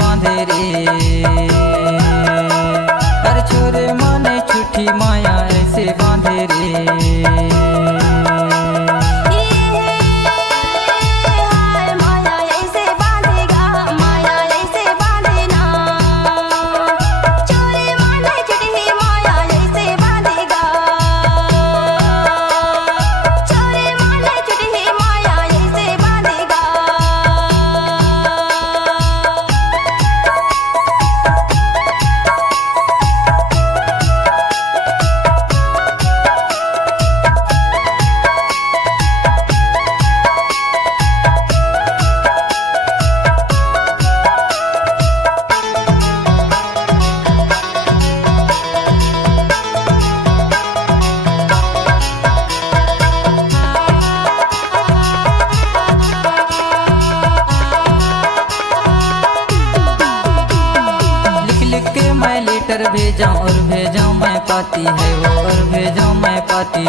बांधे रे। हर छोरे माने छुट्टी माया ऐसे बांधे रे। लेटर भेजाऊं और भेजाऊं मैं पाती है वो, और भेजाऊं मैं पाती।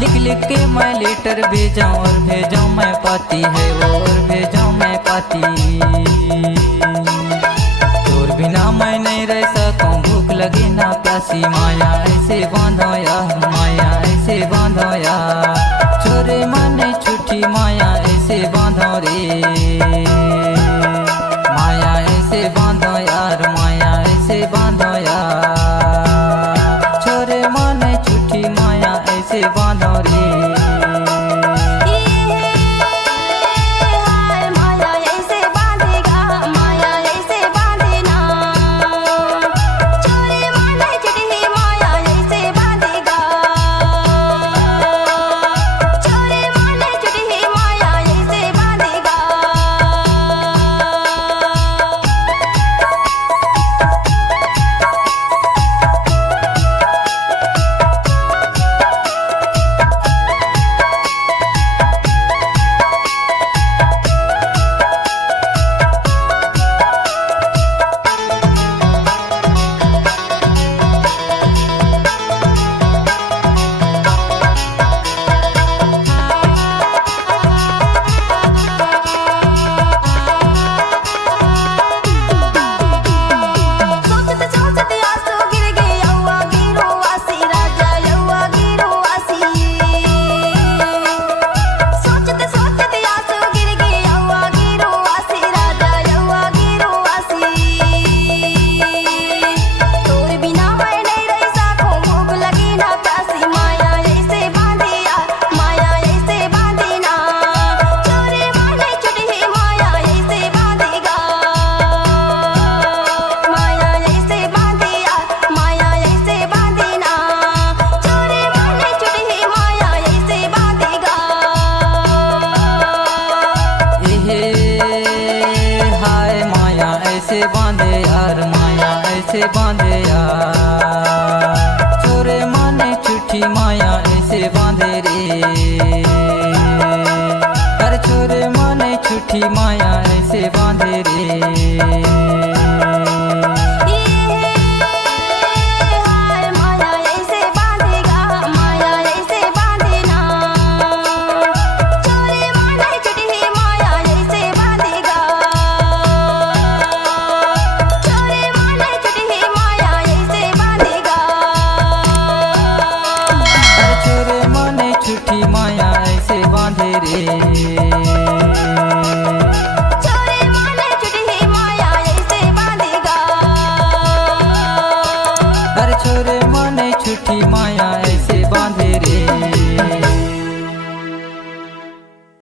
लिख लिख के मैं लेटर भेजाऊं और भेजाऊं मैं पाती है वो, और भेजाऊं मैं पाती। तोर बिना मैं नहीं रह सकूं, भूख लगे ना प्यासी। माया ऐसे बांधो या, माया ऐसे बांधो या। छोरे माने छुट्टी माया ऐसे बांधो रे। माया ऐसे बांधो यार, माया ऐसे बांधो यार। छोरे माने छुट्टी माया ऐसे बांधो रे। ऐसे बांधे यार, माया ऐसे बांधे यार। छोरे माने छुट्टी माया ऐसे बांधे रे। हर छोरे माने छुट्टी माया